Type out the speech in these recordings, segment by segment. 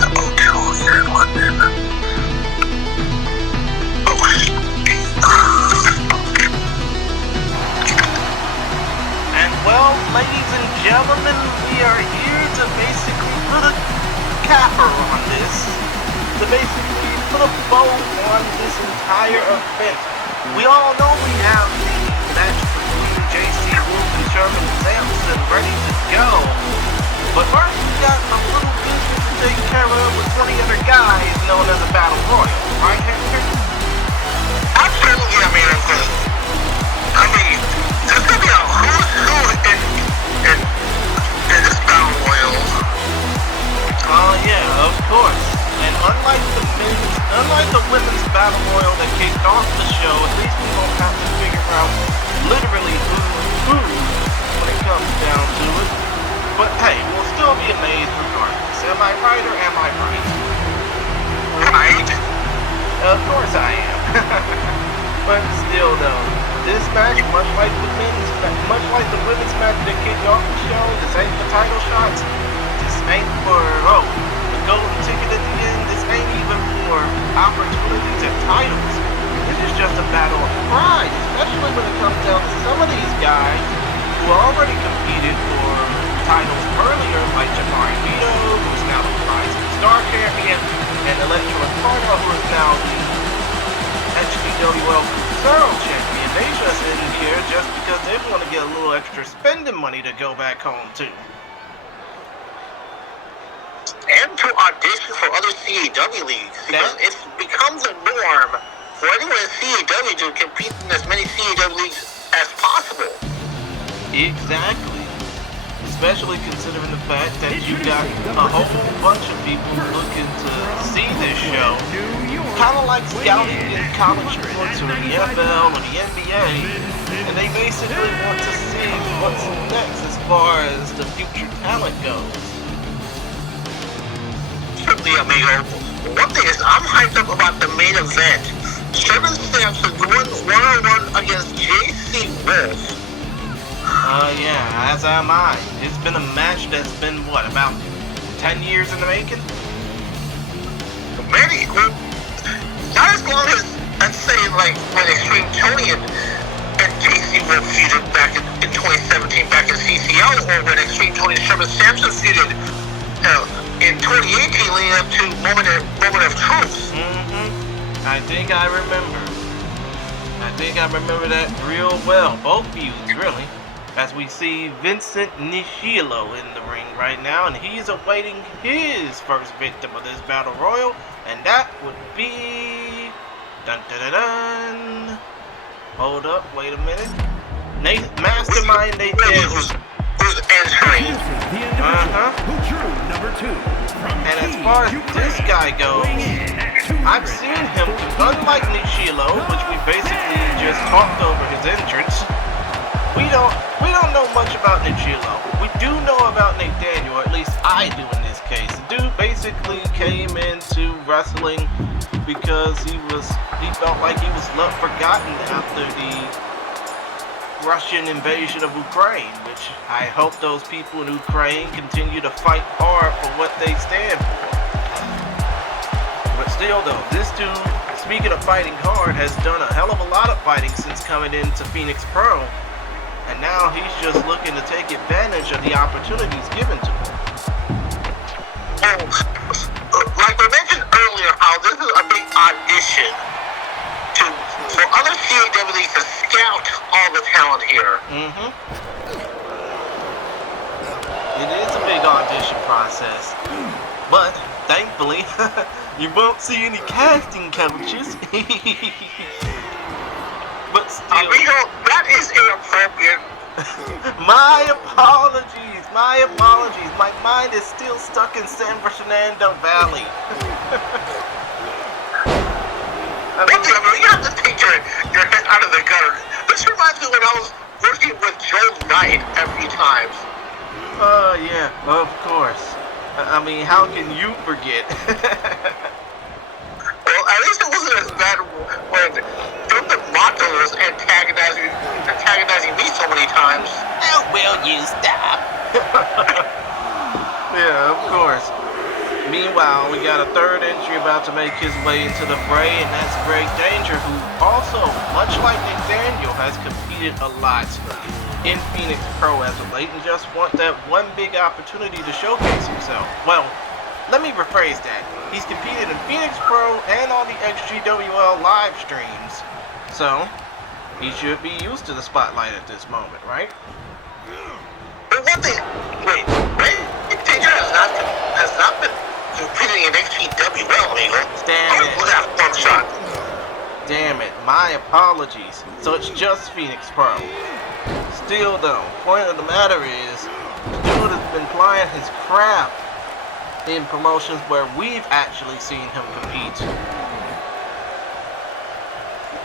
And well, ladies and gentlemen, we are here to basically put a capper on this, to basically put a bow on this entire event. We all know we have the match between JC Wolf and Sherman Sampson ready to go, but first we got a little business to take care of with 20 other guys known as a Battle Royal, right, Hector? Absolutely, I mean, there's gonna be a who's who in this Battle Royal. Oh yeah, of course. And unlike the women's battle royal that kicked off the show, at least we won't have to figure out literally who when it comes down to it. But hey, we'll still be amazed regardless. Am I right or am I right? Right. Of course I am. But still though, this match, much like the women's match that kicked off the show, this ain't the title shots. This ain't for the golden ticket at the end. This ain't even for opportunities at titles. This is just a battle of pride, especially when it comes down to some of these guys who already competed for titles earlier, like Jamari Mito, who's now the Rising Star champion, and Electro who is now the XGWL Crucero champion. They just didn't care just because they want to get a little extra spending money to go back home too. And to audition for other CAW leagues, because it becomes a norm for anyone in CAW to compete in as many CAW leagues as possible. Exactly. Especially considering the fact that you got a whole bunch of people looking to see this show, kind of like scouting in college sports or the NFL or the NBA, and they basically want to see what's next as far as the future talent goes. Certainly, amigo. One thing is, I'm hyped up about the main event. Sherman Sampson going one-on-one against JC Wolf. Yeah, as am I. It's been a match that's been, what, about 10 years in the making? Many, not as long as, let's say, like, when Extreme Tony and JC Wolf feuded back in 2017, back in CCL, or when Extreme Tony and Sherman Sampson feuded, in 2018, leading up to Moment of Truth. I think I remember that real well. Both feuds, really. As we see Vincent Nishilo in the ring right now, and he's awaiting his first victim of this battle royal, and that would be dun. Hold up, wait a minute. Mastermind Nate Daniels. Who's entering? And as far as this guy goes, I've seen him, unlike Nishilo, which we basically just talked over his entrance. We don't know much about Nishilo. We do know about Nate Daniel, or at least I do in this case. The dude basically came into wrestling because he felt like he was left forgotten after the Russian invasion of Ukraine, which I hope those people in Ukraine continue to fight hard for what they stand for. But still though, this dude, speaking of fighting hard, has done a hell of a lot of fighting since coming into Phoenix Pro, and now he's just looking to take advantage of the opportunities given to him. Like we mentioned earlier, how this is a big audition for other CAWs to scout all the talent here. It is a big audition process, but thankfully, you won't see any casting couches. But still, amigo, that is inappropriate. My apologies. My mind is still stuck in San Fernando Valley. You have to take your head out of the gutter. This reminds me when I was working with Joe Knight every time. Yeah, of course. I mean, how can you forget? Well, at least it wasn't as bad when the Mito was antagonizing me so many times. Oh, will you stop? Yeah, of course. Meanwhile, Meanwhile, we got a third entry about to make his way into the fray, and that's Great Danger, who also, much like Nathaniel, has competed a lot in Phoenix Pro as of late and just want that one big opportunity to showcase himself. Well, let me rephrase that. He's competed in Phoenix Pro and on the XGWL live streams, so he should be used to the spotlight at this moment, right? But one thing, wait, Danger has not been competing in XGWL, amigo. Damn it. Look at one shot. Damn it, my apologies. So it's just Phoenix Pro. Still though, point of the matter is, the dude has been plying his craft in promotions where we've actually seen him compete.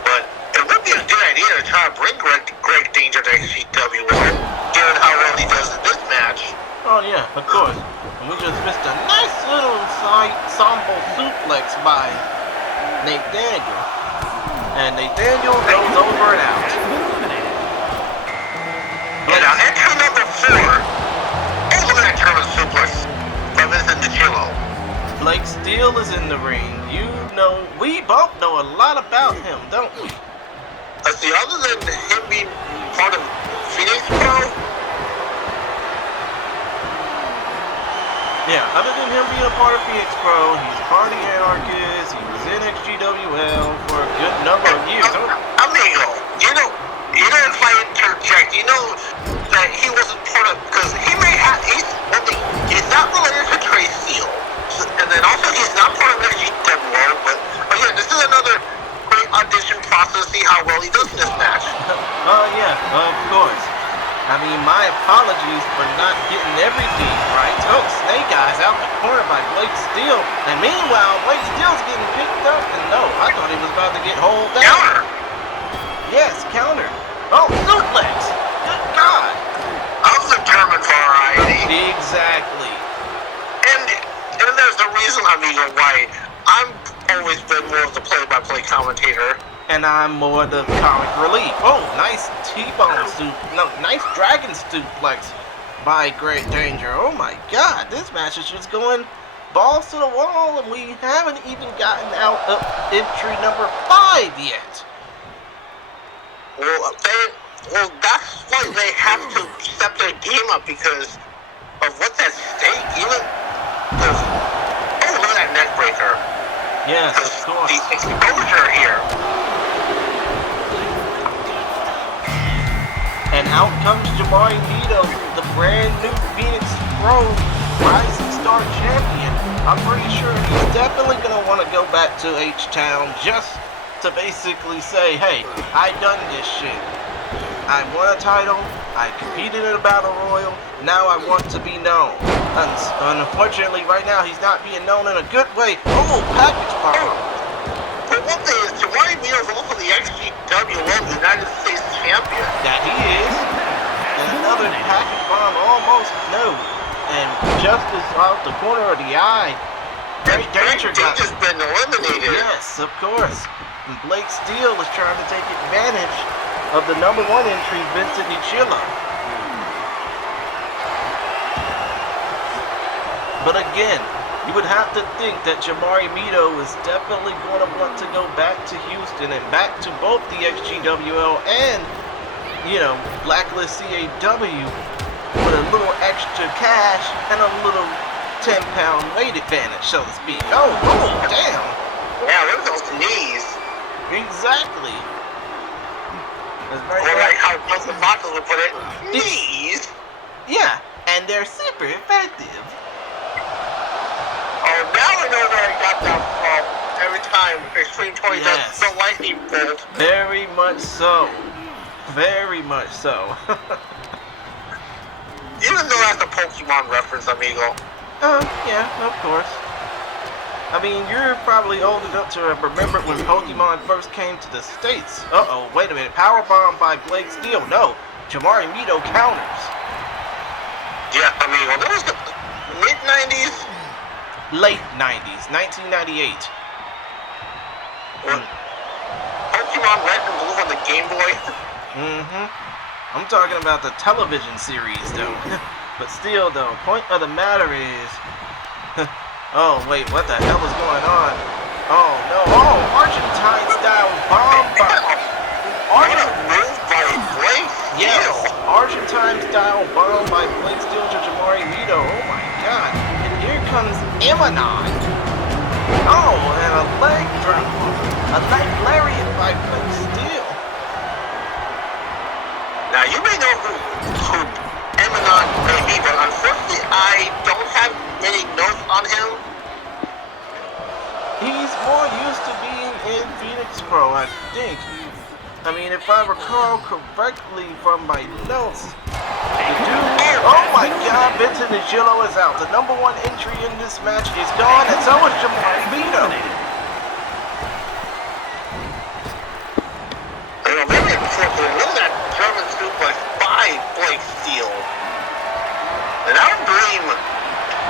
But it would be a good idea to try to bring Great Danger to XGWL, given how well he does in this match. Oh yeah, of course. And we just missed a nice little ensemble suplex by Nathaniel. And Nathaniel goes over and out. And now entry number 4. Oh, look at that German suplex by Vincent DiCillo. Blake Steele is in the ring. You know, we both know a lot about him, don't we? Let's see, other than him being part of Phoenix Pro, yeah, other than him being a part of Phoenix Pro, he's part of the Anarchist, he was in XGWL for a good number of years. Amigo, you know if I interject, you know that he wasn't part of, because he may have, he's not related to Trey Steele, and then also he's not part of XGWL, but again, this is another great audition process to see how well he does in this match. Yeah, of course. I mean, my apologies for not getting everything right. Oh, Snake Eyes out the corner by Blake Steele. And meanwhile, Blake Steele's getting picked up. And no, I thought he was about to get hauled down. Counter! Yes, counter. Oh, suplex! Good God! Of the German variety. Exactly. And there's the reason, amigo, why I'm always been more of the play-by-play commentator. And I'm more the comic relief. Oh, nice T-bone nice dragon suplex by Great Danger. Oh my God, this match is just going balls to the wall, and we haven't even gotten out of entry number 5 yet. Well, that's why they have to step their game up because of what's at stake. Even because, oh, look at that neck breaker. Yes, of course. The exposure here. And out comes Jamari Mito, the brand new Phoenix Pro Rising Star Champion. I'm pretty sure he's definitely going to want to go back to H-Town just to basically say, hey, I done this shit. I won a title, I competed in a battle royal, now I want to be known. Unfortunately, right now, he's not being known in a good way. Oh, package bomb. But one thing is, Jamari Mito is also the XGWL United States Champion. That he is. And another package bomb almost no. And Justice out the corner of the eye. Great Danger got just been eliminated. Yes, of course. And Blake Steele is trying to take advantage of the number 1 entry, Vincent DiCillo. But again, you would have to think that Jamari Mito is definitely going to want to go back to Houston and back to both the XGWL and, you know, Blacklist CAW with a little extra cash and a little 10-pound weight advantage, so to speak. Oh, damn. Yeah, look at those knees. Exactly. Or like how Justin Fox would put it, knees. Yeah, and they're super effective. Oh, now I know where I got that from. Every time Extreme 20 does the lightning bolt. Very much so. Very much so. Even though that's a Pokemon reference, amigo. Yeah, of course. I mean, you're probably old enough to have remembered when Pokemon first came to the States. Uh-oh, wait a minute. Powerbomb by Blake Steele. No, Jamari Mito counters. Yeah, amigo. That was the mid-90s? Late 90s, 1998. Pokemon Red and Blue on the Game Boy? I'm talking about the television series, though. But still, though, point of the matter is, Oh, wait, what the hell is going on? Oh, no. Oh, Argentine style bomb by... Yes, Argentine style bomb by Blake Steel to Jamari Mito. Oh my god. And here comes Emanon. Oh, and a leg drop. A leg lariat by Blake Steel. Now, you may know who Emanon may be, but unfortunately, I don't have any notes on him. He's more used to being in Phoenix Pro, I think. I mean, if I recall correctly from my notes, the dude, oh my god, Vincent Nigillo is out. The #1 entry in this match is gone, and so is Jamari Mito. Really that German suplex by Blake Steel. And I don't blame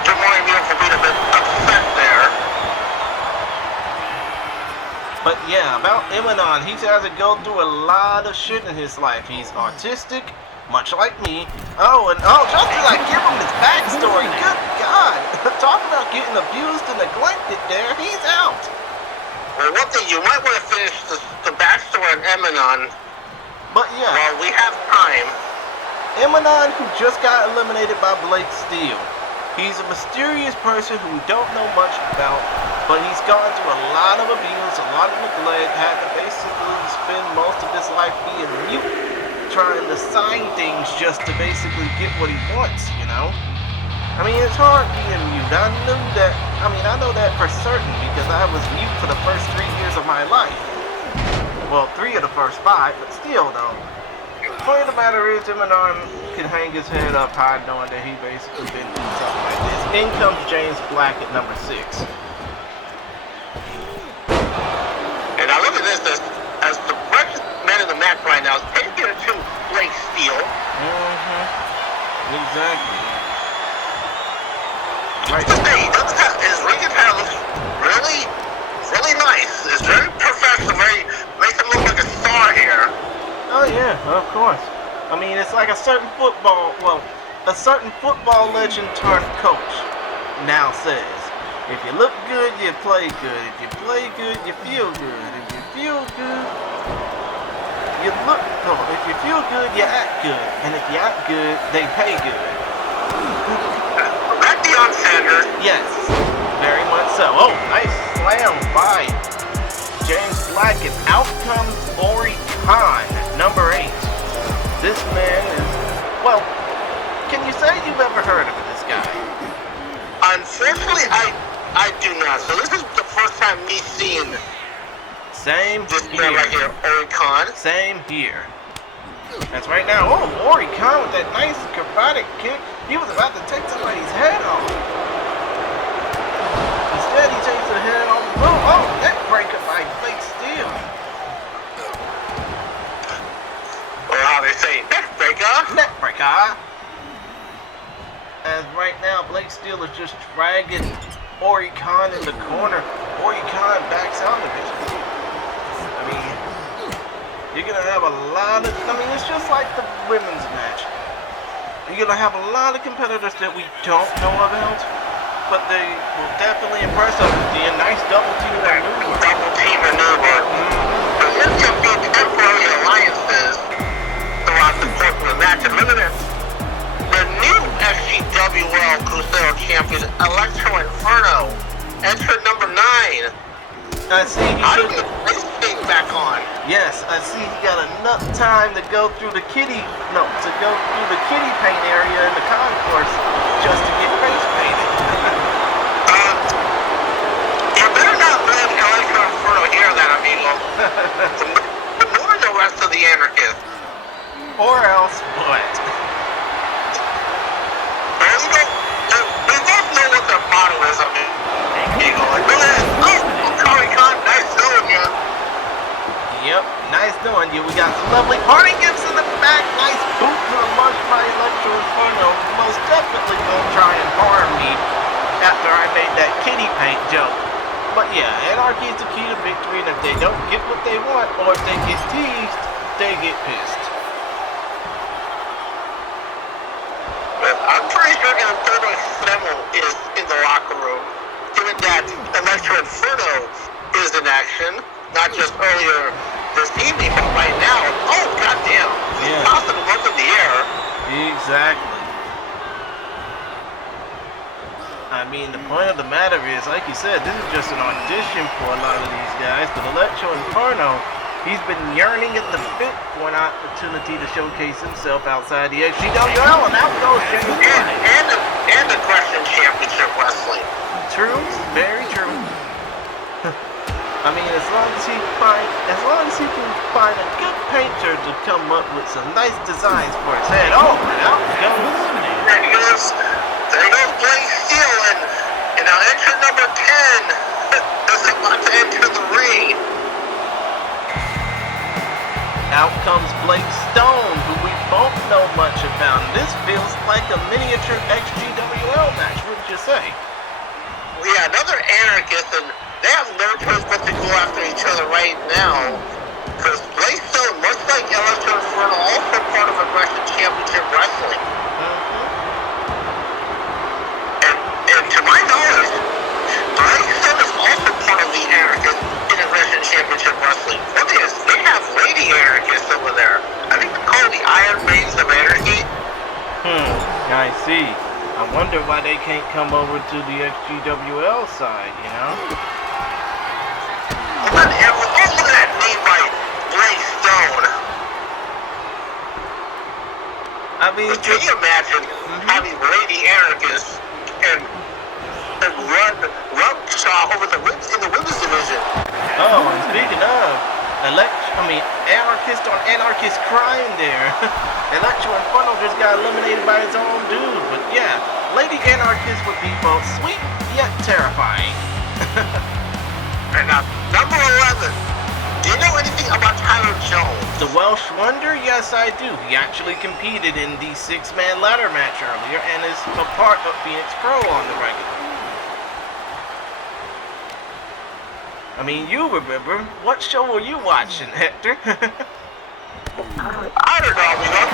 Jamari Mito for being a bit upset there. But yeah, about Emanon, he's had to go through a lot of shit in his life. He's autistic, much like me. Oh, and just as I give him his backstory, good God. Talk about getting abused and neglected there, he's out. Well, one thing, you might want to finish the backstory on Emanon. But yeah. Well, we have time. Emanon, who just got eliminated by Blake Steel. He's a mysterious person who we don't know much about, but he's gone through a lot of abuse, a lot of neglect, had to basically spend most of his life being mute, trying to sign things just to basically get what he wants, you know? I mean, it's hard being mute. I know that for certain because I was mute for the first 3 years of my life. Well, 3 of the first 5, but still, though. The point of the matter is, Emanon can hang his head up high knowing that he basically been through something like this. In comes James Black at #6. And now look at this, as the freshest man in the match right now is taking it to Blake Steel. Exactly. Right. His ring attire looks really, really nice. It's very professional, makes him look like a star here. Oh yeah, of course. I mean, it's like a certain football legend turned coach now says, if you look good, you play good. If you play good, you feel good. If you feel good, you look good. If you feel good, you act good. And if you act good, they pay good. That Deion Sanders. Yes, very much so. Oh, nice slam by James Black, and out comes Ori Khan at #8. This man is, well, can you say you've ever heard of this guy? Unfortunately, I do not. So this is the first time me seeing Same this here. man right here, Ori Khan. Same here. That's right now. Oh, Ori Khan with that nice acrobatic kick. He was about to take somebody's head off. Instead, he takes the head off the rope. Oh, neck breaker by Blake Steel. Or how they say, neck breaker. Neck breaker. As right now, Blake Steel is just dragging Ori Khan in the corner. Ori Khan backs out of it. I mean, you're going to have a lot of, it's just like the women's match. You're going to have a lot of competitors that we don't know about, but they will definitely impress us with the nice double team maneuver. Double team maneuver. So this can be temporary alliances throughout the course of the match. And look at this. The new XGWL Crucero champion, Electro Inferno, entered #9. I see he took this thing back on. Yes, I see he got enough time to go through the kitty paint area in the concourse just to get face painted. You better not let Electro Inferno hear that, amigo. Nor the rest of the anarchists. Or else what? We both know what their motto is, amigo. Ori Khan, nice doing you. Yep, nice doing you. We got some lovely party gifts in the back. Nice boot to the mush by Electro Inferno. Most definitely gonna try and harm me after I made that kitty paint joke. But yeah, anarchy is the key to victory, and if they don't get what they want, or if they get teased, they get pissed. I'm pretty sure Inferno Extremo is in the locker room. given that Electro Inferno is in action, not just earlier this evening, but right now. Oh, goddamn. He's tossing him up in the air. Exactly. I mean, the point of the matter is, like you said, this is just an audition for a lot of these guys, but Electro Inferno, he's been yearning at the bit for an opportunity to showcase himself outside the XGWL, and out goes James and Aggression Championship Wrestling. True, very true. I mean, as long as he can find a good painter to come up with some nice designs for his head. Oh, and out goes. There goes Blake Steel, and now entrant number 10 is about to enter the ring. Out comes Blake Stone, who we both know much about. This feels like a miniature XGWL match, wouldn't you say? Yeah, another anarchist, and they have no choice but to go after each other right now. Because Blake Stone, much like Electro Inferno, also part of Aggression Championship Wrestling. And to my knowledge, Blake Stone is also part of the anarchists in Aggression Championship Wrestling. What is? They have lady anarchists over there. I think they're called the Iron Maidens of Anarchy. I see. I wonder why they can't come over to the XGWL side, you know? Look at that name by Blake Stone. I mean, can you imagine having lady anarchists and run Shaw over in the women's division? Oh, and speaking of, anarchist on anarchist crime there. Electro Inferno just got eliminated by his own dude, but yeah, lady anarchist would be both sweet yet terrifying. And now, number 11. Do you know anything about Tyler Jones? The Welsh Wonder? Yes, I do. He actually competed in the 6-man ladder match earlier and is a part of Phoenix Pro on the regular. I mean, you remember. What show were you watching, Hector? I don't know, man.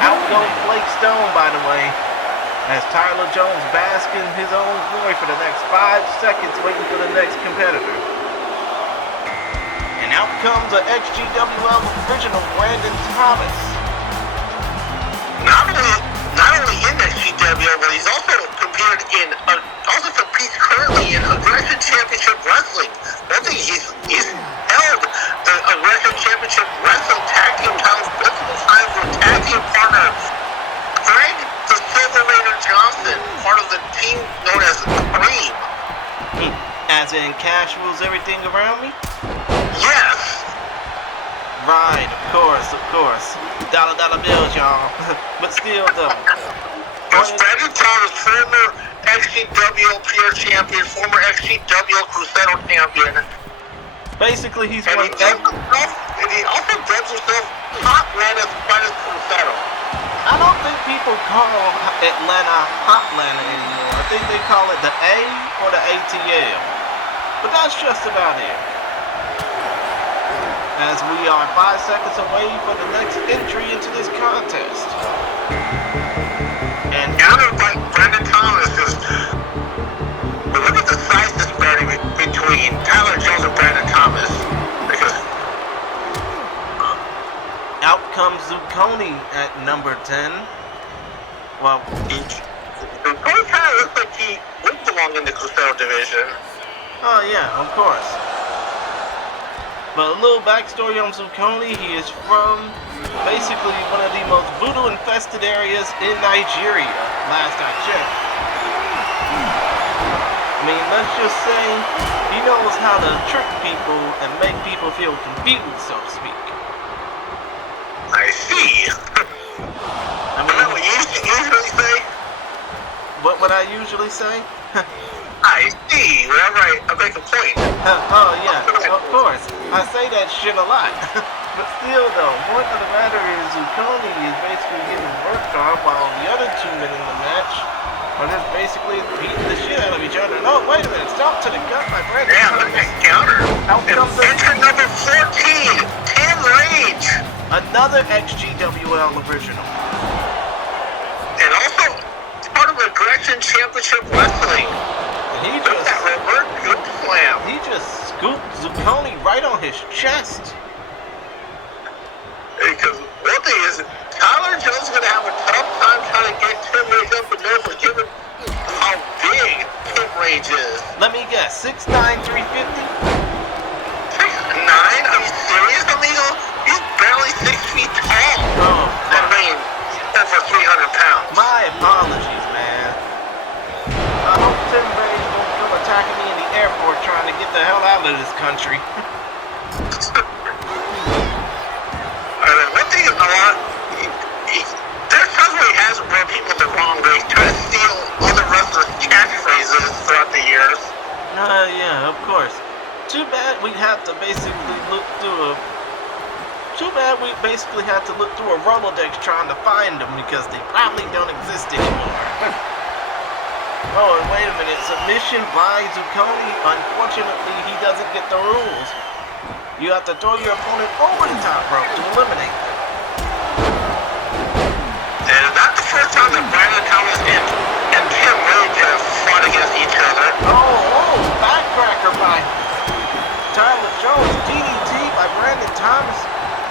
Out goes Blake Stone, by the way, as Tyler Jones basks in his own glory for the next 5 seconds waiting for the next competitor. And out comes an XGWL original, Brandon Thomas. Not only in XGWL, but he's also competes currently in Aggression Championship Wrestling. One thing, he's held the Aggression Championship Wrestling Tag Team titles multiple times with tag team partner Greg the Silver Raider Johnson, part of the team known as Cream. As in Cash rules everything around me? Yes. Right, of course. Dollar bills, y'all. But still, though. Brandon Thomas, former XGWL Pure Champion, former XGWL Crucero Champion. Basically, he's and one. And he also dubs himself Hotlanda's finest Crucero. I don't think people call Atlanta Hotlanta anymore. I think they call it the A or the ATL. But that's just about it. As we are 5 seconds away for the next entry into this contest. And countered by Brandon Thomas is, well, look at the size disparity between Tyler Jones and Brandon Thomas. Because out comes Zucconi at number 10. Well, Zucconi kind of looks like he would belong in the Crucero division. Oh yeah, of course. But a little backstory on Zucconi, he is from basically one of the most voodoo-infested areas in Nigeria, last I checked. I mean, let's just say, he knows how to trick people and make people feel confused, so to speak. I see. I mean, what you usually say? What would I usually say? I see. Whenever I make a point. Oh yeah, of course. I say that shit a lot. But still though, point of the matter is Zucconi is basically getting worked on while the other 2 men in the match are just basically beating the shit out of each other. No, wait a minute, stop to the gut, my friend. Yeah, look at counter. Out comes entrant number 14, Tim Rage. Another XGWL original. And also part of Aggression Championship Wrestling. He Look at that reverse juke slam. He just scooped Zucconi right on his chest. Because one thing is, Tyler Jones is going to have a tough time trying to get Tim Rage up and over, given how big Tim Rage is. Let me guess, 6'9", 350? 6'9"? Are you serious, amigo? He's barely 6 feet tall. Oh, I mean, over 300 pounds. my apologies, man. I hope Tim Rage won't come attacking me in the airport trying to get the hell out of this country. One thing is a lot, there's times where he has run people the wrong way, trying to steal other wrestlers' catchphrases throughout the years. Yeah, of course. Too bad we have to basically look through a Rolodex trying to find them because they probably don't exist anymore. Oh, and wait a minute. Submission by Zucconi. Unfortunately, he doesn't get the rules. You have to throw your opponent over the top rope to eliminate them. And it's not the first time that Brandon Thomas and Tim Rage have fought against each other. Oh, backcracker by Tyler Jones. DDT by Brandon Thomas.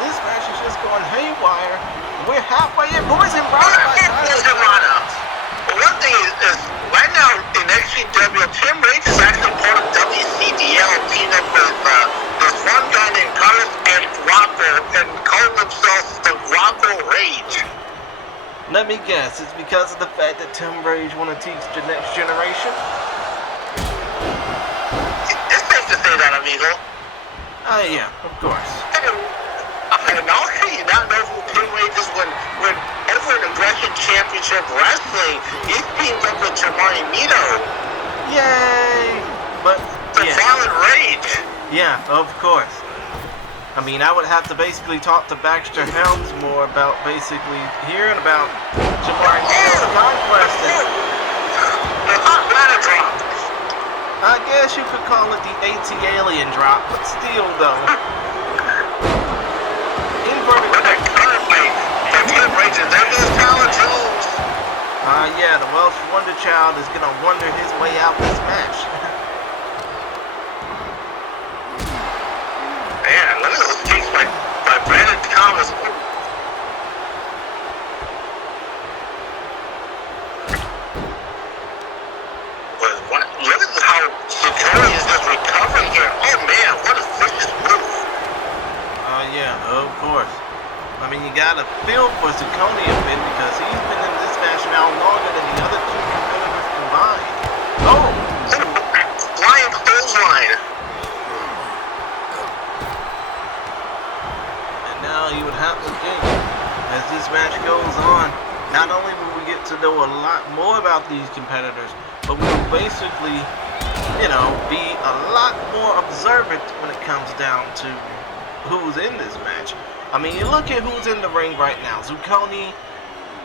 This match is just going haywire. We're halfway in. Boys and Brothers by Tyler Jones. One thing is right now in XGWL, Tim Rage is actually part of WCDL, teamed up with this one guy named Carlos and Rocco, and calling themselves the Rocco Rage. Let me guess, it's because of the fact that Tim Rage want to teach the next generation? It's safe to say that, amigo. Yeah, of course. And how can you not know who Tim Rage is when over in Aggression Championship Wrestling, he's teamed up with Jamari Mito. Yay! But, The Violent Rage. Yeah, of course. I mean, I would have to basically talk to Baxter Helms more about basically hearing about Jamari Mito's conquest. The hot ladder drop. I guess you could call it the AT Alien drop, but still though. Inverted. But currently, the Tim Rage, there goes Tyler Jones. Yeah, the Welsh Wonder Child is gonna wonder his way out this match. Man, look at those kicks by Brandon Thomas. Look at how Zucconi is just recovering here. Oh man, what a vicious move. Yeah, of course. I mean, you gotta feel for Zucconi a bit because he's been in this match now longer than the other two competitors combined. Oh! Flying clothesline. And now you would have to think, as this match goes on, not only will we get to know a lot more about these competitors, but we will basically, be a lot more observant when it comes down to who's in this match. I mean, you look at who's in the ring right now. Zucconi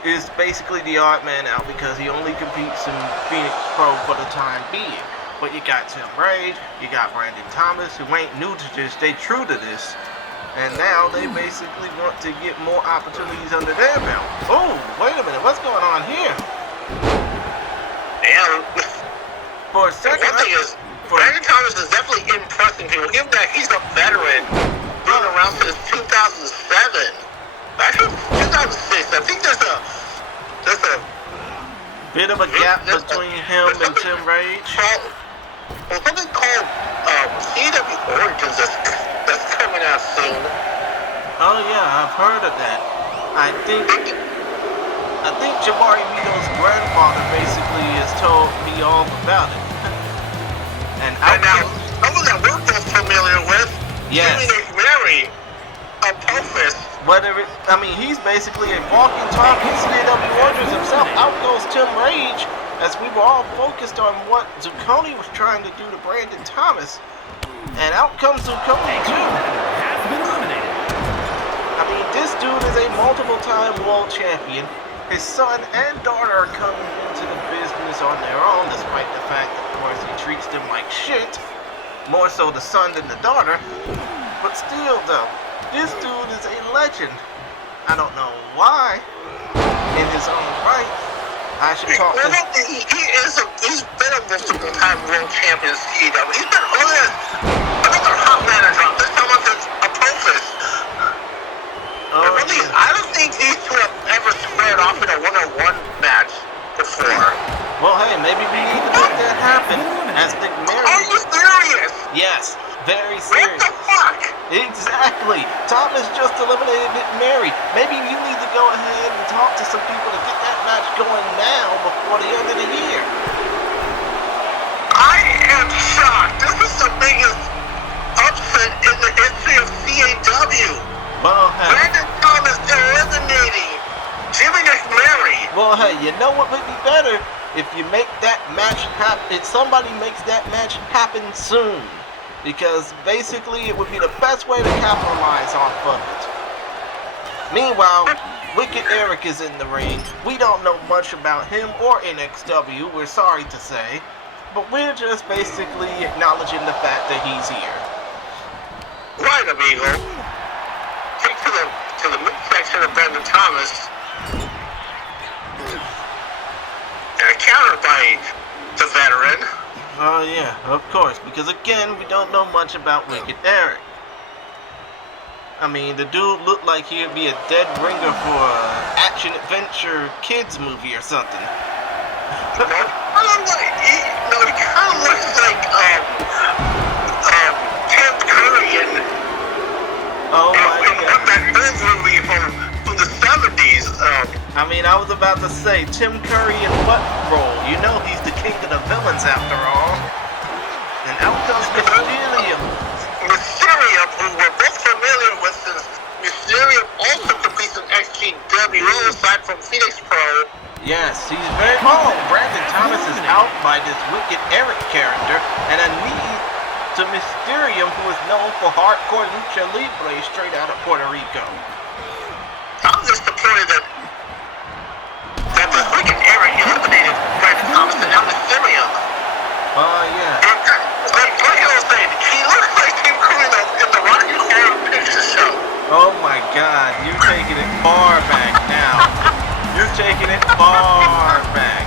is basically the odd man out because he only competes in Phoenix Pro for the time being. But you got Tim Rage, you got Brandon Thomas, who ain't new to this, they true to this. And now they basically want to get more opportunities under their belt. Oh, wait a minute, what's going on here? And For a second, one thing is, Brandon Thomas is definitely impressing people. Given that he's a veteran, been around since 2007. Actually, 2006. I think there's a bit of a gap between him and Tim Rage. Well, something called CW Origins that's coming out soon. Oh yeah, I've heard of that. I think Jamari Mito's grandfather basically has told me all about it. And now, someone that we're both familiar with, yes. Mary, a Pofist. He's basically a walking, talking CW Origins himself. Out goes Tim Rage, as we were all focused on what Zucconi was trying to do to Brandon Thomas. And out comes Zucconi too. I mean, this dude is a multiple-time world champion. His son and daughter are coming into the business on their own, despite the fact that, of course, he treats them like shit. More so the son than the daughter. But still, though, this dude is a legend. I don't know why, in his own right, I should talk to... He's been a multiple-time world champion in CAW. He's been another hot manager. This time on Apophis. I don't think these two have ever squared off in a one-on-one match before. Well, hey, maybe we need to make that happen. As Nick Mary... Are you serious? Yes, very serious. What the fuck? Exactly. Thomas just eliminated Nick Mary. Maybe you need to go ahead and talk to some people to get that match going now before the end of the year. I am shocked. This is the biggest upset in the history of CAW. Well, hey. Brandon Thomas eliminating Jimmy McMurray. Well, hey, you know what would be better? If you make that match happen, if somebody makes that match happen soon. Because basically it would be the best way to capitalize off of it. Meanwhile, Wicked Eric is in the ring. We don't know much about him or NXW, we're sorry to say. But we're just basically acknowledging the fact that he's here. Right, amigo. Take to the midsection of Brandon Thomas. Countered by the veteran. Oh yeah, of course, because again, we don't know much about Wicked Eric. I mean, the dude looked like he'd be a dead ringer for an action-adventure kids movie or something. He kind of looks like Tim Curry in oh my god. that movie from the 70s. I mean, I was about to say, Tim Curry in what role? You know he's the king of the villains after all. And out comes Mysterium. Mysterium, who we're both familiar with, since Mysterium also competes in XGWL aside from Phoenix Pro. Yes, he's very... Oh, Brandon Thomas is out by this Wicked Eric character, and a knee to Mysterium, who is known for hardcore lucha libre straight out of Puerto Rico. I'm just disappointed that the Wicked Eric eliminated Brandon Thomas and now Mysterium. Yeah. Like I was saying, he looks like Tim Curry in the Rocky Horror Picture Show. Oh my god, you're taking it far back now. You're taking it far back.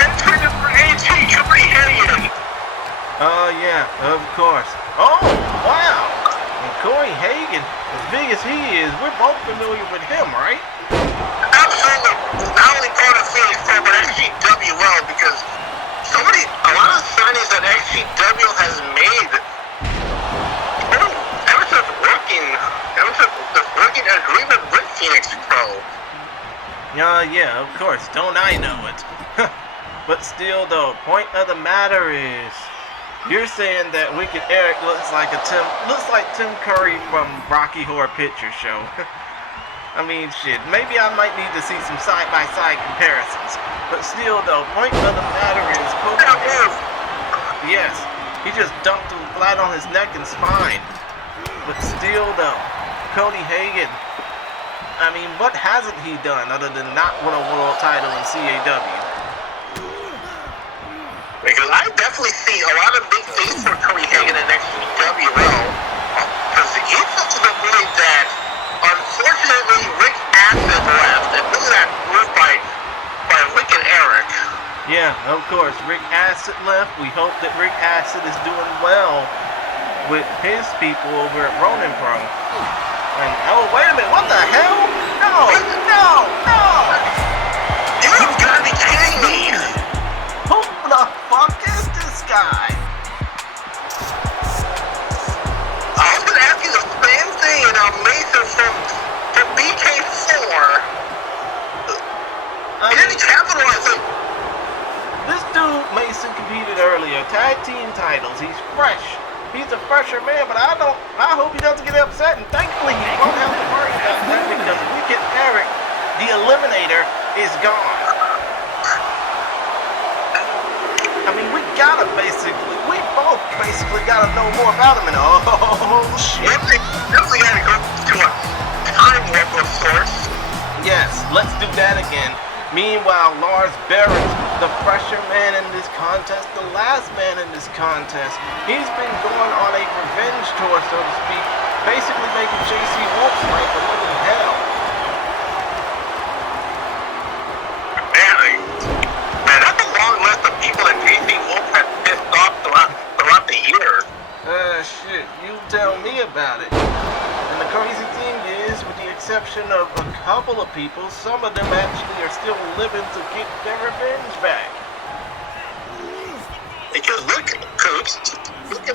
And turning for AT, Jamari Hagen. Oh yeah, of course. Oh, wow. And Corey Hagen, as big as he is, we're both familiar with him, right? Absolutely. Not only part of Phoenix Pro, but XGWL, because a lot of signings that XGWL has made, ever since the working agreement with Phoenix Pro. Yeah, of course. Don't I know it? But still, though, point of the matter is, you're saying that Wicked Eric looks like Tim Curry from Rocky Horror Picture Show. I mean, shit, maybe I might need to see some side-by-side comparisons. But still, though, point of the matter is, yes, he just dumped him flat on his neck and spine. But still, though, Cody Hagen, I mean, what hasn't he done other than not win a world title in CAW? Because I definitely see a lot of big things for Cody Hagen in XGWL. Because he's such a boy that, unfortunately, Rick Acid left, and look at that move by Wicked Eric. Yeah, of course, Rick Acid left. We hope that Rick Acid is doing well with his people over at Ronin Pro. And, oh, wait a minute, what the hell? No! You've got to be kidding me! Who the fuck is this guy? I was going to ask you the same thing, and Mason from BK4. He didn't capitalize it. This dude, Mason, competed earlier. Tag team titles. He's fresh. He's a fresher man, but I hope he doesn't get upset, and thankfully he won't have to worry about that because Wicked Eric, the Eliminator, is gone. I mean, we both basically gotta know more about him, and oh shit. Definitely gotta go to a time warp of sorts. Yes, let's do that again. Meanwhile, Lars Barrett, the fresher man in this contest, the last man in this contest, he's been going on a revenge tour, so to speak, basically making JC Wolf's life a living hell. Man, exception of a couple of people, some of them actually are still living to get their revenge back. Because look at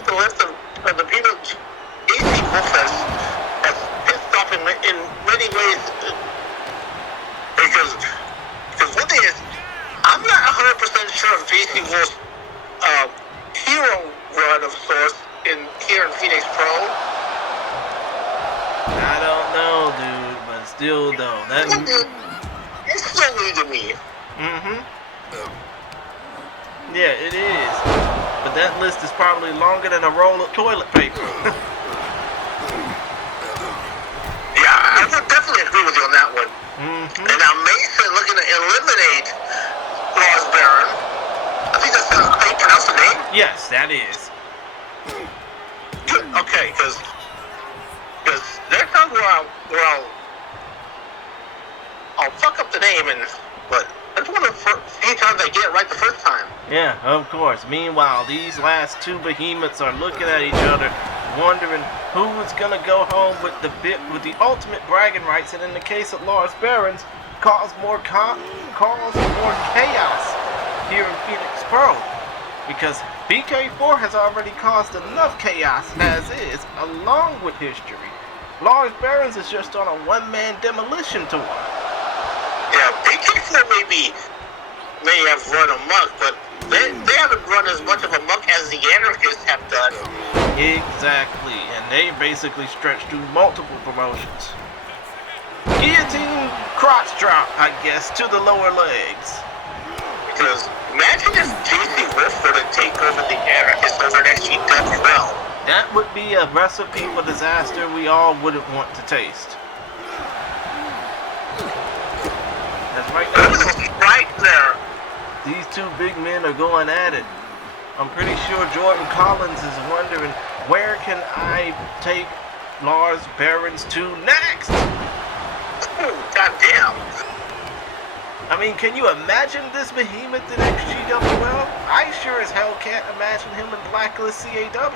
the list of the people AC Wolf has pissed off in many ways. Because one thing is, I'm not 100% sure of JC Wolf's hero run of sorts here in Phoenix Pro. I don't know, dude, but still though, It's still new to me. Yeah, it is. But that list is probably longer than a roll of toilet paper. Yeah, I would definitely agree with you on that one. And now Mason looking to eliminate Lars Baron. I think that's how you pronounce the name? Yes, that is. Good. Okay, because there comes where I'll fuck up the name, but that's one of the few times I get it right the first time. Yeah, of course. Meanwhile, these last two behemoths are looking at each other, wondering who is gonna go home with the ultimate bragging rights, and in the case of Lars Barons, cause more chaos here in Phoenix Pro, because BK4 has already caused enough chaos as is, along with history. Lars Barons is just on a one-man demolition tour. Yeah, BK4 may have run amok, but they haven't run as much of amok as the Anarchists have done. Exactly, and they basically stretched through multiple promotions. Guillotine crotch drop, I guess, to the lower legs. Because imagine if JC Wolf were to take over the Anarchists over at XGWL. That would be a recipe for disaster we all wouldn't want to taste. That's right now. Right there. These two big men are going at it. I'm pretty sure Jordan Collins is wondering, where can I take Lars Barons to next? Goddamn. I mean, can you imagine this behemoth in XGWL? I sure as hell can't imagine him in Blacklist CAW.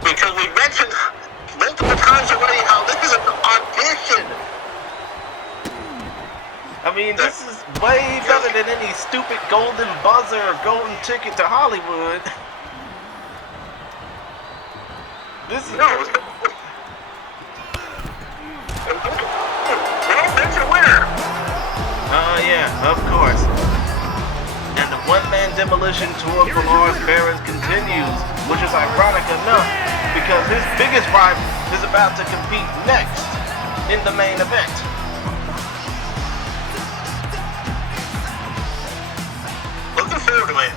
Because we mentioned multiple times already how this is an audition. I mean, this is way better than any stupid golden buzzer or golden ticket to Hollywood. This is... No. Well, that's a winner. Yeah, of course. And the one-man demolition tour for Lars Barons continues, which is ironic enough, because his biggest rival is about to compete next in the main event. Looking forward to it.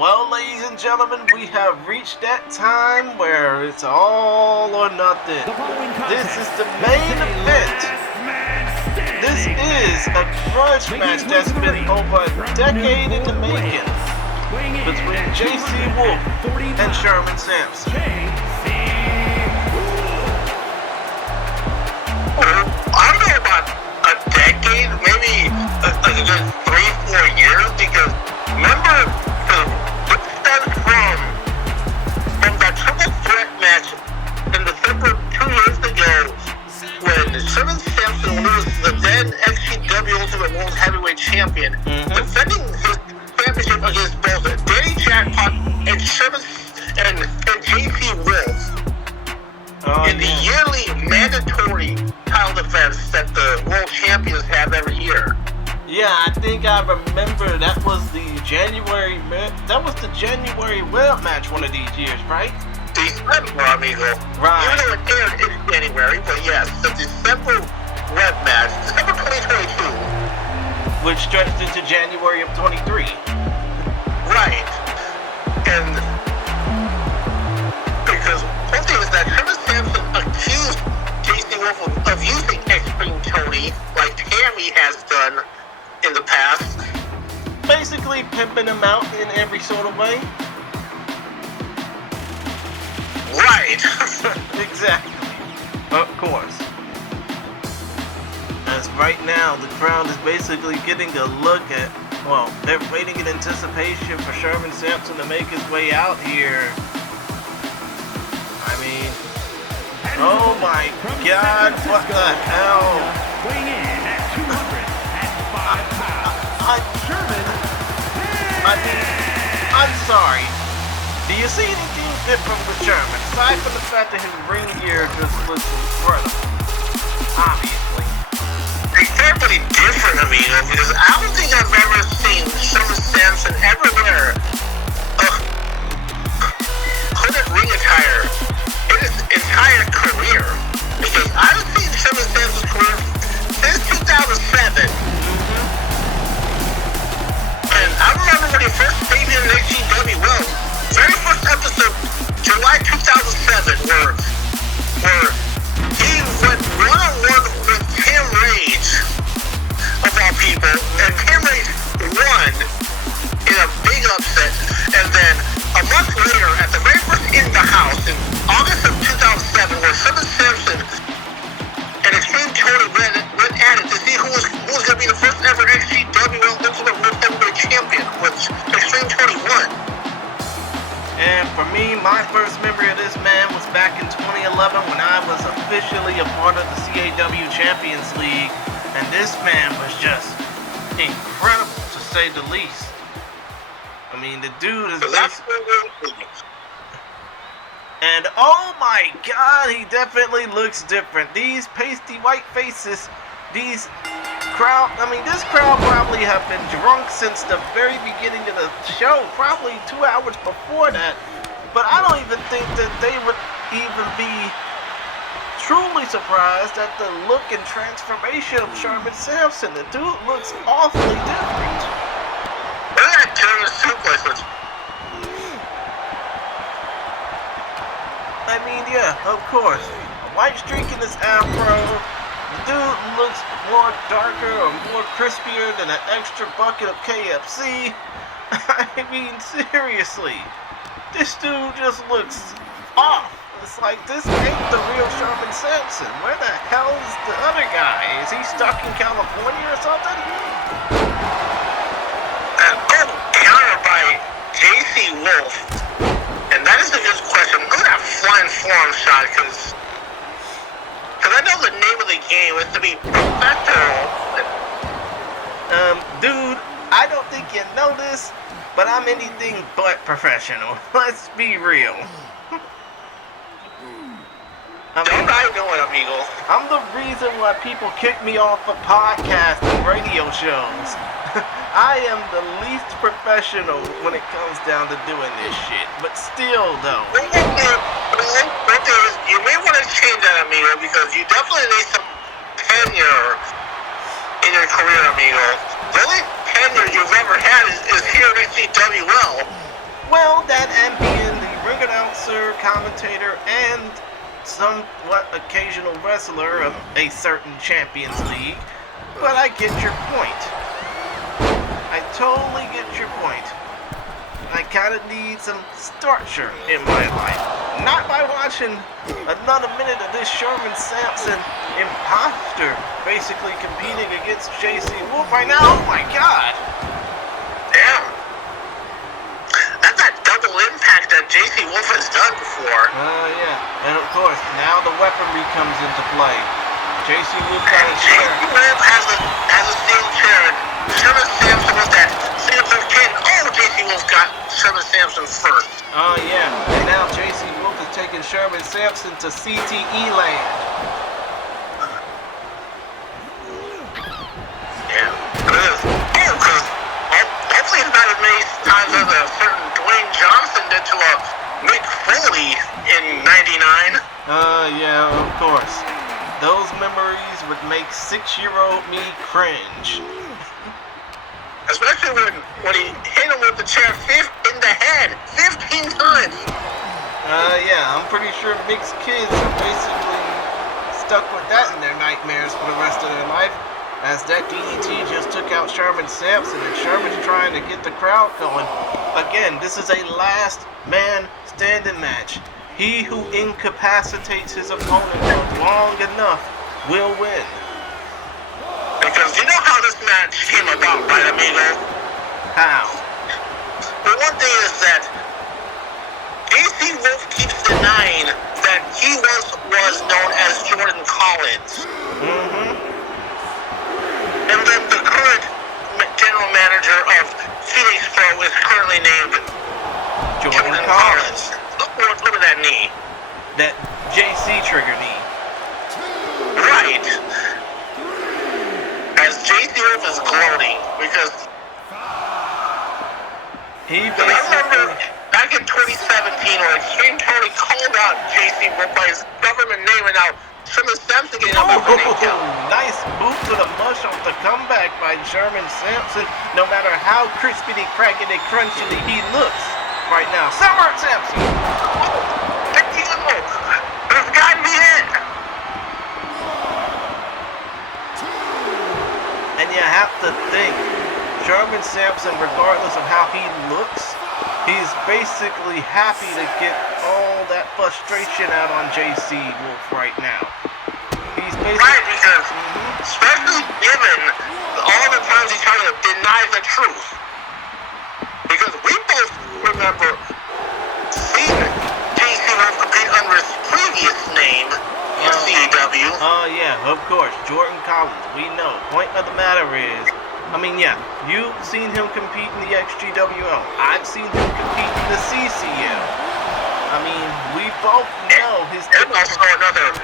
Well, ladies and gentlemen, we have reached that time where it's all or nothing. This is the main event. This is a grudge match that's been over a decade in the making between JC Wolf and Sherman Sampson. I don't know about a decade, maybe a good 3-4 years, because remember from that triple threat match in December 2 years ago, when Sherman Sampson was the then XGW Ultimate World Heavyweight Champion, defending his championship against both Danny Jackpot and JC Wolf in the yearly mandatory title defense that the world champions have every year. Yeah, I think I remember that was the January web match one of these years, right? December, amigo. Right. Even though it aired in January, but yes, the December web match, December 2022. Which stretched into January of 23. Right. And because one thing is that Sherman Sampson accused JC Wolf of using Extreme Tony, like Tammy has done in the past. basically pimping him out in every sort of way. Right. Exactly. Of course. As right now, the crowd is basically getting a look at, well, they're waiting in anticipation for Sherman Sampson to make his way out here. I mean, oh my God, what the hell? Weighing in at 205 pounds, Sherman. I mean, I'm sorry. Do you see anything different with Sherman? Aside from the fact that his ring gear just looks incredible. Obviously. Incredibly different, amigo, because I don't think I've ever seen Sherman Sampson ever wear a hooded ring attire in his entire career. Because I've seen Sherman Sampson's career since 2007. And I remember when he first debuted in XGWL, very first episode, July 2007, where he went one-on-one with Tim Rage, of all people, and Tim Rage won in a big upset. And then a month later, at the very first In the House, in August of 2007, where Sherman Sampson and Extreme Tony went at it to see who was going to be the first ever XGWL Ultimate World Heavyweight Champion, which Extreme Tony won. And for me, my first memory of this man was back in 2011 when I was officially a part of the CAW Champions League, and this man was just incredible, to say the least. I mean, the dude is and oh my God, he definitely looks different. These pasty white faces, this crowd probably have been drunk since the very beginning of the show, probably 2 hours before that. But I don't even think that they would even be truly surprised at the look and transformation of Sherman Sampson. The dude looks awfully different. Look at that German suplex. I mean, yeah, of course. A white streak in his afro. The dude looks more darker or more crispier than an extra bucket of KFC. I mean, seriously. This dude just looks off. It's like, this ain't the real Sherman Sampson. Where the hell is the other guy? Is he stuck in California or something? Countered by JC Wolf. And that is a good question. Look at that flying forearm shot, because I know the name of the game is to be professional. Dude, I don't think you know this, but I'm anything but professional. Let's be real. Don't I know it, amigo? I'm the reason why people kick me off of podcasts and radio shows. I am the least professional when it comes down to doing this shit. But still, though. You may want to change that, amigo, because you definitely need some tenure in your career, amigo. The only tenure you've ever had is here at XGWL. Well, that and being the ring announcer, commentator, and somewhat occasional wrestler of a certain Champions League. But I get your point. I totally get your point. I kind of need some structure in my life. Not by watching another minute of this Sherman Sampson imposter basically competing against JC Wolf right now. Oh my God! Damn. That's that double impact that JC Wolf has done before. Yeah. And of course, now the weaponry comes into play. JC Wolf got a chair. JC Wolf has a steel chair. Sherman Sampson with that Singapore kid. Oh, JC Wolf got Sherman Sampson first. Oh yeah, and now JC Wolf is taking Sherman Sampson to CTE land. Yeah, because hopefully it's not as many times as a certain Dwayne Johnson did to a Mick Foley in '99. Yeah, of course. Those memories would make 6-year-old me cringe. Especially when he hit him with the chair in the head 15 times. Yeah, I'm pretty sure Mick's kids are basically stuck with that in their nightmares for the rest of their life. as that DDT just took out Sherman Sampson, and Sherman's trying to get the crowd going. Again, this is a last man standing match. He who incapacitates his opponent for long enough will win. Because you know how this match came about, right, amigo? How? The one thing is that AC Wolf keeps denying that he was known as Jordan Collins. And then the current general manager of Phoenix Pro is currently named Jordan Collins. Look at that knee. That JC trigger knee. Right. As JC Wolf is gloating because He I remember basically... back in 2017 when Extreme Tony called out JC Wolf by his government name, and now Sherman Sampson getting up after name count. Nice boot to the mush off the comeback by Sherman Sampson, no matter how crispity, crackety, crunchily he looks right now. Summer Sampson! There's got to be it! And you have to think, Sherman Sampson, regardless of how he looks, he's basically happy to get all that frustration out on JC Wolf right now. He's basically... Right, because especially given all the times he tried to deny the truth. Because we both remember seeing JC Wolf compete under his previous name in CEW. Oh yeah, of course, Jordan Collins, we know. Point of the matter is, I mean, yeah, you've seen him compete in the XGWL. I've seen him compete in the CCL. I mean, we both know his... And also another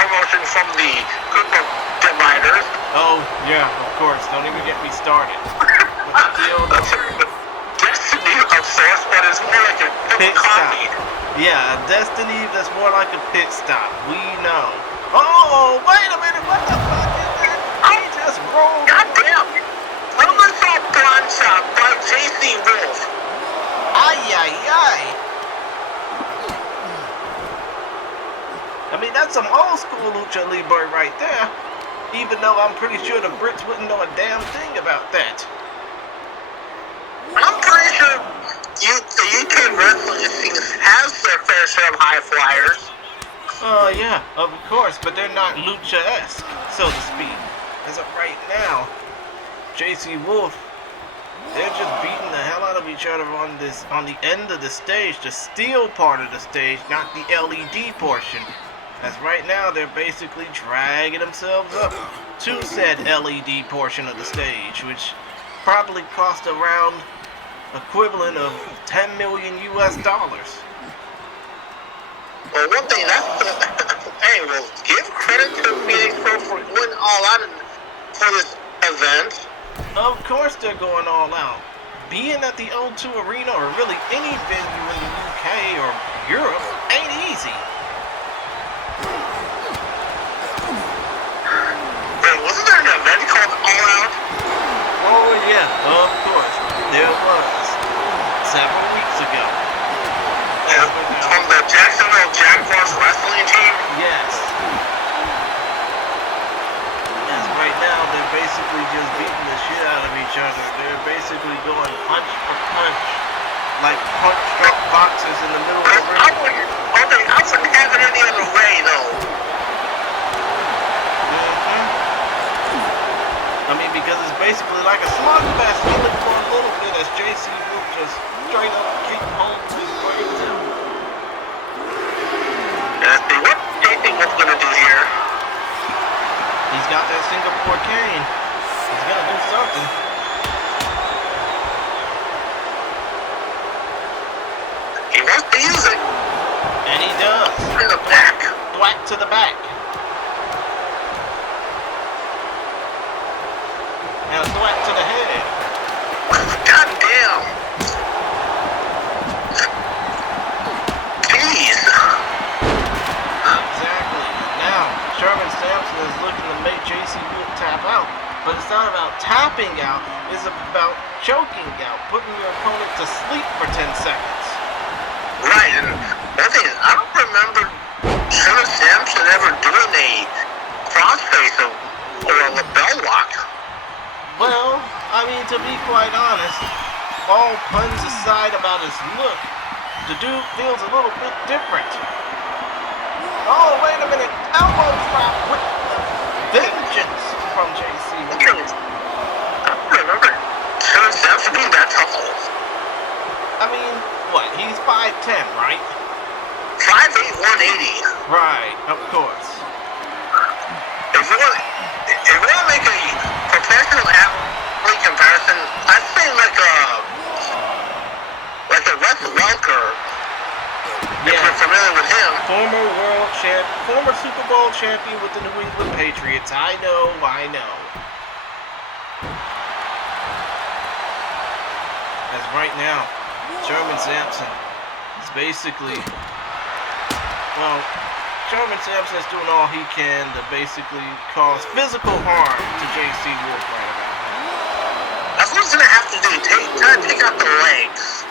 promotion from the group of Dividers. Oh, yeah, of course. Don't even get me started. What's the deal? Destiny of sorts, but it's more like a Pit coffee. stop. Yeah, a Destiny that's more like a pit stop. We know. Oh, wait a minute. What the fuck is that? He just rolled. Goddamn. Somersault Blonde Shot by JC Wolf. Ay, ay, ay. I mean, that's some old school Lucha Libre right there. Even though I'm pretty sure the Brits wouldn't know a damn thing about that. I'm pretty sure the UK wrestling scene has their fair share of high flyers. Yeah, of course, but they're not Lucha-esque, so to speak. As of right now, JC Wolf, they're just beating the hell out of each other on the end of the stage, the steel part of the stage, not the LED portion. As right now, they're basically dragging themselves up to said LED portion of the stage, which probably cost around equivalent of $10 million US. Well, one thing hey, well, give credit to Phoenix Pro for going all out for this event. Of course they're going all out. Being at the O2 Arena or really any venue in the UK or Europe ain't easy. Wait, wasn't there an event called All Out? Oh yeah, of course. There was. Several weeks ago. From the Jacksonville Jaguars wrestling team? Yes. Yes, right now they're basically just beating the shit out of each other. They're basically going punch for punch. Like punch drop boxes in the middle of the ring. I wouldn't have it any other way, though. I mean, because it's basically like a slugfest. You look for a little bit as JC Wolf just straight up keep home to his brains out. Let's see what JC Wolf's gonna do here. He's got that Singapore cane. He's gonna do something. He wants to use it. And he does. In the back. Thwack to the back. And a thwack to the head. God damn. Jeez. Exactly. Now, Sherman Sampson is looking to make JC Wolf tap out. But it's not about tapping out. It's about choking out. Putting your opponent to sleep for 10 seconds. Right, and one thing, I don't remember Sherman Sampson ever doing a crossface of or a label lock. Well, I mean, to be quite honest, all puns aside about his look, the dude feels a little bit different. Oh, wait a minute. Elbow drop with vengeance from JC. Remember, Samson being that tall. I mean, what? He's 5'10", right? 5'8", 180. Right, of course. If you want to make a professional athlete comparison, I'd say like a Wes Welker. Yeah. If you're familiar with him. Former Super Bowl champion with the New England Patriots. I know. As right now, Sherman Sampson is basically, well, Sherman Sampson is doing all he can to basically cause physical harm to JC Wolf right about now. That's what he's going to have to do. Try to take out the legs.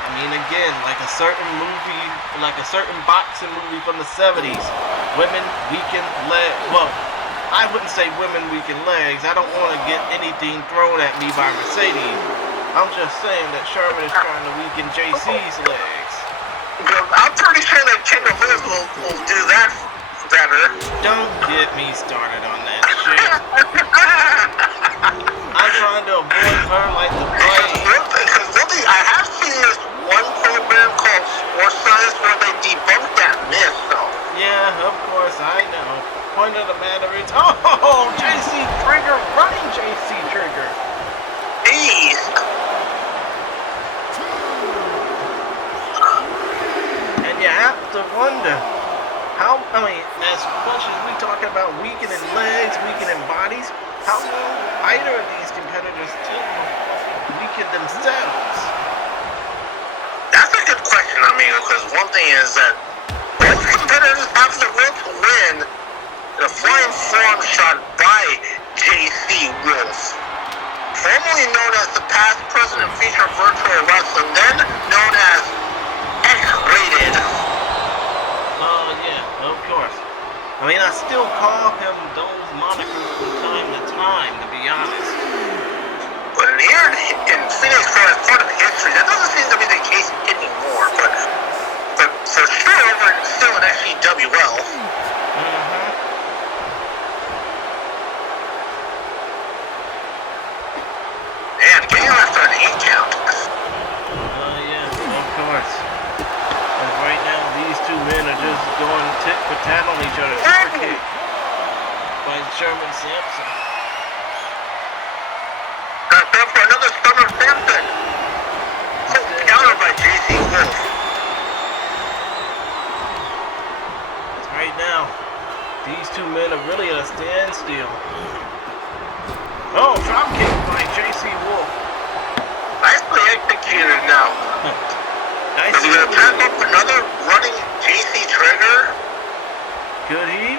I mean, again, like a certain movie, like a certain boxing movie from the 70s, women weaken legs. Well, I wouldn't say women weaken legs. I don't want to get anything thrown at me by Mercedes. I'm just saying that Sherman is trying to weaken JC's legs. I'm pretty sure that Kendall Lewis will do that better. Don't get me started on that shit. I'm trying to avoid her like the plague. Because really, I have seen this one program called Sports Science where they debunked that myth, though. Yeah, of course, I know. Point of the matter is, oh, JC Trigger, running JC Trigger. Jeez. And you have to wonder how, I mean, as much as we talking about weakening legs, weakening bodies, how will either of these competitors weaken themselves? That's a good question, amigo, because one thing is that both competitors have the will to win the flying forearm shot by JC Wolf, formerly known as the past, present, and future virtual wrestling, then known as X-Rated. Yeah, of course. I mean, I still call him those monikers from time to time, to be honest. But here in Phoenix, as part of history, that doesn't seem to be the case anymore, but for sure, we're still in XGWL. And getting after an 8 count. Yeah, of course. And right now, these two men are just going tit for tat on each other. Super kick by Sherman Sampson. Got time for another Summer Sampson. Countered by JC Wolf. Right now, these two men are really at a standstill. Oh, drop kick by JC Wolf. Nicely executed now. Nice. Is he going to pass up another running JC Trigger? Could he?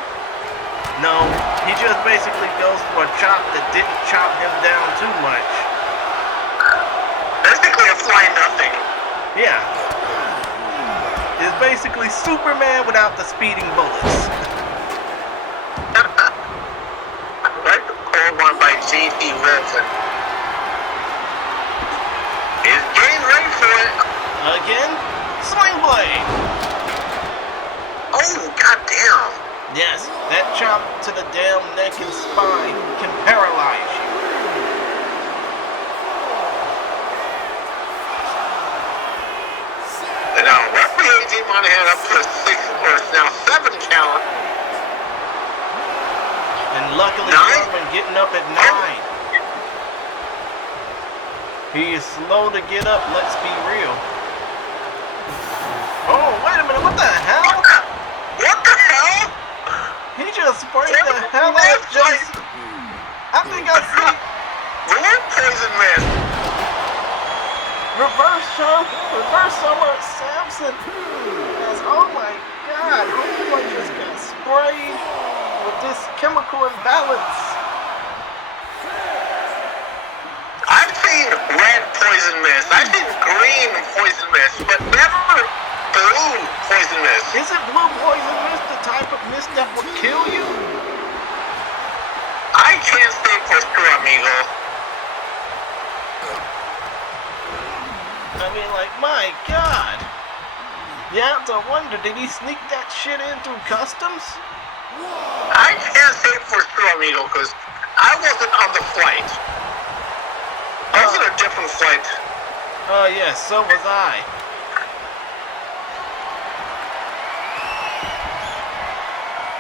No, he just basically goes for a chop that didn't chop him down too much. Basically a flying nothing. Yeah. It's basically Superman without the speeding bullets. Right, the cold one by JC Wilson. Is getting ready for it. Again, Sling Blade. Oh, goddamn. Yes, that chop to the damn neck and spine can paralyze you. And now referee AJ Monahan up to a 6 or now 7 count. And luckily, 9? Sherman getting up at 9. He is slow to get up, let's be real. Oh, wait a minute, what the hell? What the hell? He just sprayed the hell out of JC. I think I see Blue poison mist. reverse Summer Sampson. As, oh my God, homeboy just got sprayed with this chemical imbalance. I've seen red poison mist. I've seen green poison mist, but never the blue poison mist. Isn't blue poison mist the type of mist that would kill you? I can't say for sure, amigo. I mean, like, my God. Yeah, it's a wonder, did he sneak that shit in through customs? I can't say for sure, amigo, because I wasn't on the flight. I was on a different flight. Oh, yes, so was I.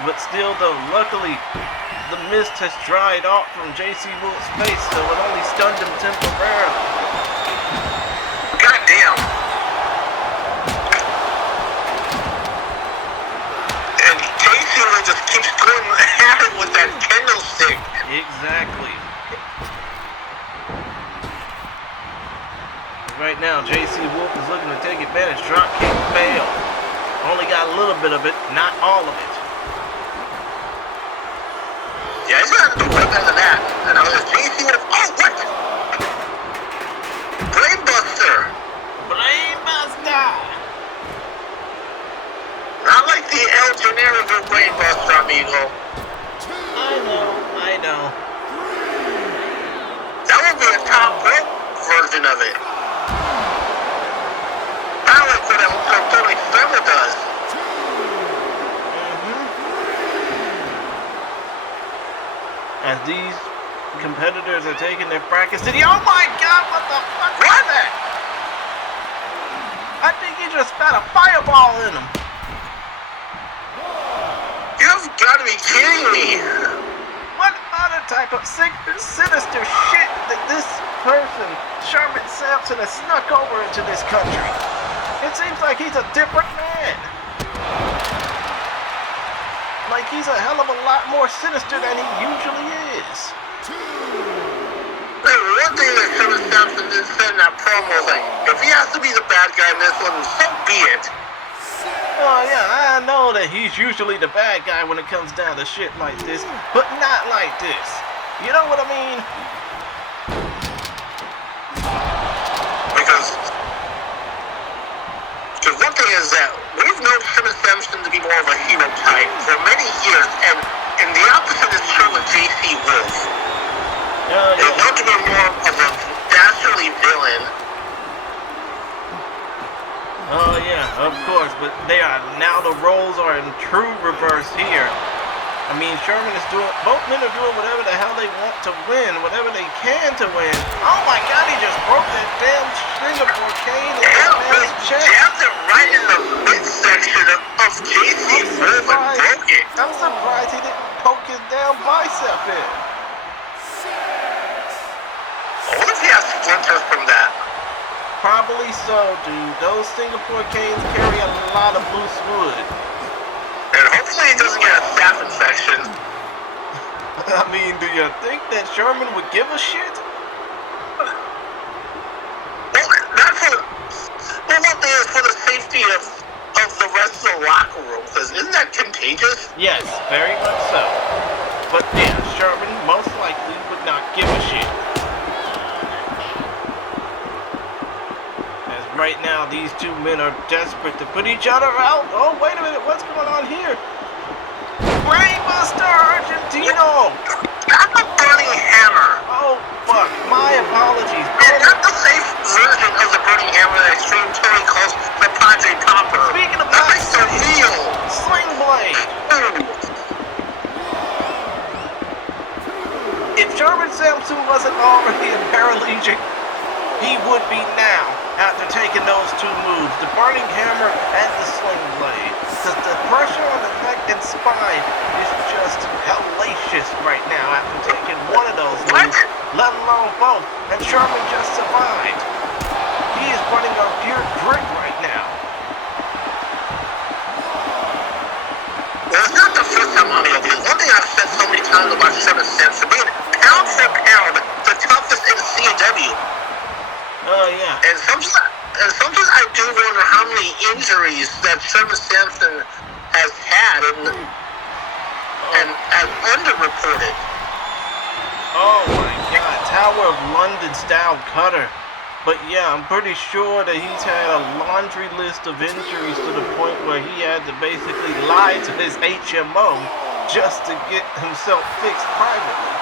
But still, though, luckily, the mist has dried off from JC Wolf's face, so it only stunned him temporarily. Goddamn. And JC Wolf just keeps going at it with that kendo stick. Exactly. Right now, JC Wolf is looking to take advantage. Drop kick fail. Only got a little bit of it, not all of it. Yeah, he's gonna do way better than that. And I was JC Wolf. Oh, what? Brainbuster. Brainbuster! Not like the El Generico Brainbuster, amigo. I know. That would be a top rope version of it. Kind of like what Inferno does. As these competitors are taking their practice to the... Oh my God, what the fuck was that? I think he just spat a fireball in him. You've got to be kidding me. What other type of sinister shit that this person, Sherman Sampson, has snuck over into this country? It seems like he's a different man. Like he's a hell of a lot more sinister than he usually is. Hey, one thing that Sherman Sampson did say in that promo thing, if he has to be the bad guy in this one, so be it. Oh yeah, I know that he's usually the bad guy when it comes down to shit like this, but not like this. You know what I mean? Because one thing is that we've known Sherman Sampson to be more of a hero type for many years, and the opposite is true with JC Wolf. They're known to be more of a dastardly villain. Oh yeah, of course, but now the roles are in true reverse here. I mean, Sherman is both men are doing whatever the hell they want to win, whatever they can to win. Oh my God, he just broke that damn Singapore cane in his man's chest. Jammed it right in the midsection of JC Wolf and broke it. I'm surprised he didn't poke his damn bicep in. What if he has splinters from that? Probably so, dude. Those Singapore canes carry a lot of loose wood. And hopefully he doesn't get a staph infection. I mean, do you think that Sherman would give a shit? Well, not for... Well, one thing is for the safety of the rest of the locker room, because isn't that contagious? Yes, very much so. But yeah, Sherman most likely would not give a shit. As right now, these two men are desperate to put each other out. Oh, wait a minute, what's going on here? Brainbuster Argentino! That's a burning hammer. Oh, fuck, my apologies. And not the safe version of the burning hammer that Extreme Tony calls the Padre Popper. Speaking of that's like the real Sling Blade. If Sherman Sampson wasn't already a paraplegic, he would be now after taking those two moves, the burning hammer and the sling blade. Because the pressure on the neck and spine is just hellacious right now after taking one of those moves, let alone both. And Sherman just survived. He is running on pure grit right now. Well, it's not the first time on the other. One thing I've said so many times about Sherman Sampson, being pound for pound the toughest in CW. Oh yeah. And sometimes I do wonder how many injuries that Sherman Sampson has had and underreported. Oh my God, Tower of London style cutter. But yeah, I'm pretty sure that he's had a laundry list of injuries to the point where he had to basically lie to his HMO just to get himself fixed privately.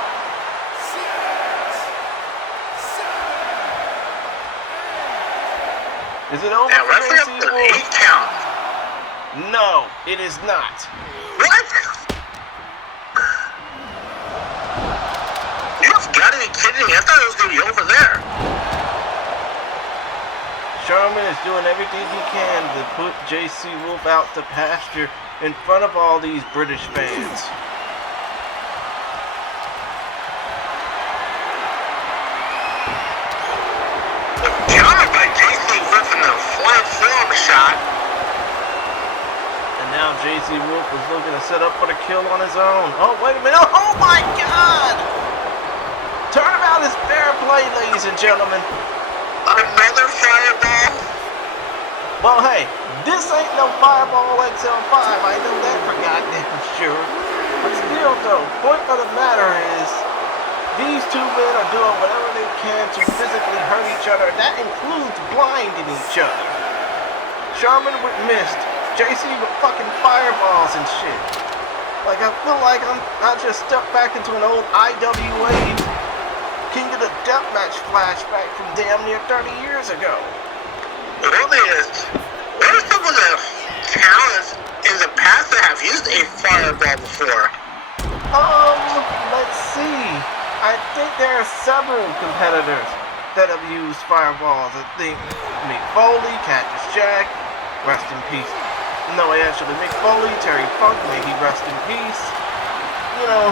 Is it over for JC Wolf? 8 count. No, it is not. What? You've got to be kidding me. I thought it was going to be over there. Sherman is doing everything he can to put JC Wolf out to pasture in front of all these British fans. Countered by JC Wolf in the flying form shot. And now JC Wolf is looking to set up for the kill on his own. Oh, wait a minute. Oh my God! Turnabout is fair play, ladies and gentlemen. Another fireball? Well, hey, this ain't no Fireball XL5. I know that for goddamn sure. But still, though, point of the matter is, these two men are doing whatever they can to physically hurt each other. That includes blinding each other. Sherman with mist, JC with fucking fireballs and shit. Like, I feel like I just stepped back into an old IWA King of the Deathmatch flashback from damn near 30 years ago. What are some of the talents in the past that have used a fireball before? Let's see. I think there are several competitors that have used fireballs. I think Mick Foley, Cactus Jack, rest in peace. No, actually, Mick Foley, Terry Funk, may he rest in peace. You know,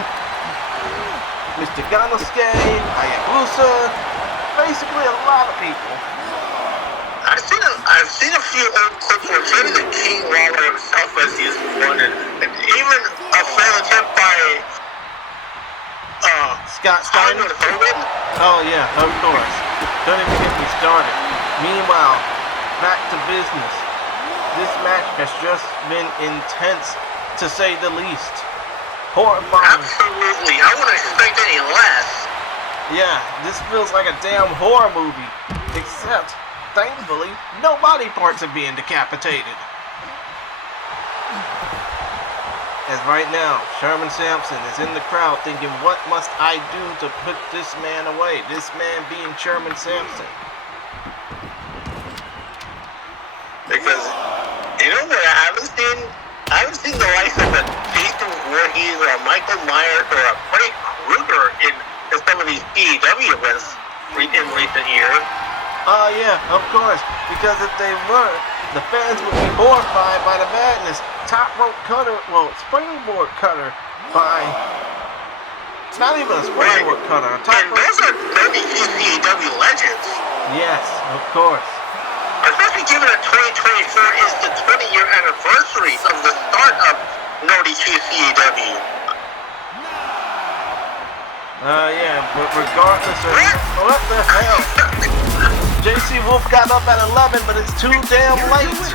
Mr. Ganosuke, Hayabusa, basically a lot of people. I've seen a few old clips where maybe the King Lawler himself has used one, and even a fair attempt by Scott Steiner. Oh yeah, of course. Don't even get me started. Meanwhile, back to business. This match has just been intense, to say the least. Horrifying. Absolutely. I wouldn't expect any less. Yeah, this feels like a damn horror movie. Except, thankfully, no body parts are being decapitated. As right now, Sherman Sampson is in the crowd thinking, what must I do to put this man away? This man being Sherman Sampson. Because, you know what I haven't seen the likes of a Jason Voorhees or a Michael Myers or a Freddy Krueger in some of these CEW events in recent years. Yeah, of course. Because if they were, the fans would be horrified by the madness. Top rope cutter, well, springboard cutter by, not even a springboard cutter. A top and rope. those are WCW legends. Yes, of course. Especially given that 2024 is the 20-year anniversary of the start of Naughty CEW. Yeah, but regardless of what the hell, JC Wolf got up at 11, but it's too damn late.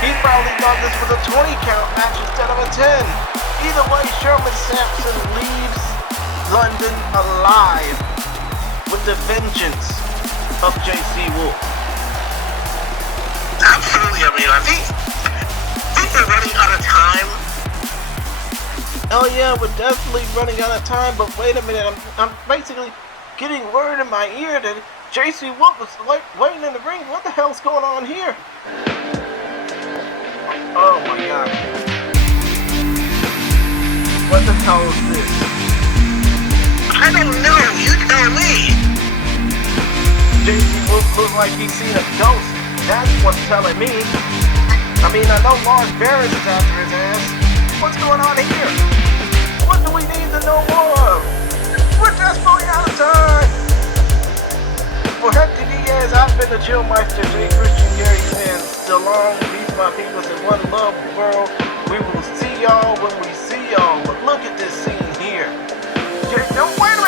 He probably thought this was a 20 count match instead of a 10. Either way, Sherman Sampson leaves London alive with the vengeance of JC Wolf. Absolutely. I mean, I think we're running out of time. Oh yeah, we're definitely running out of time, but wait a minute, I'm basically getting word in my ear that JC Wolf was waiting in the ring. What the hell's going on here? Oh my God. What the hell is this? I don't know, you tell me. JC Wolf looks like he's seen a ghost. That's what's telling me. I mean, I know Lars Barris is after his ass. What's going on here? What do we need to know more of? We're desperately out of time. For Hector Diaz, I've been the Chillmeister, J. Christian, Gary Sands. So long, peace, my peoples, in one love world. We will see y'all when we see y'all. But look at this scene here. Don't wait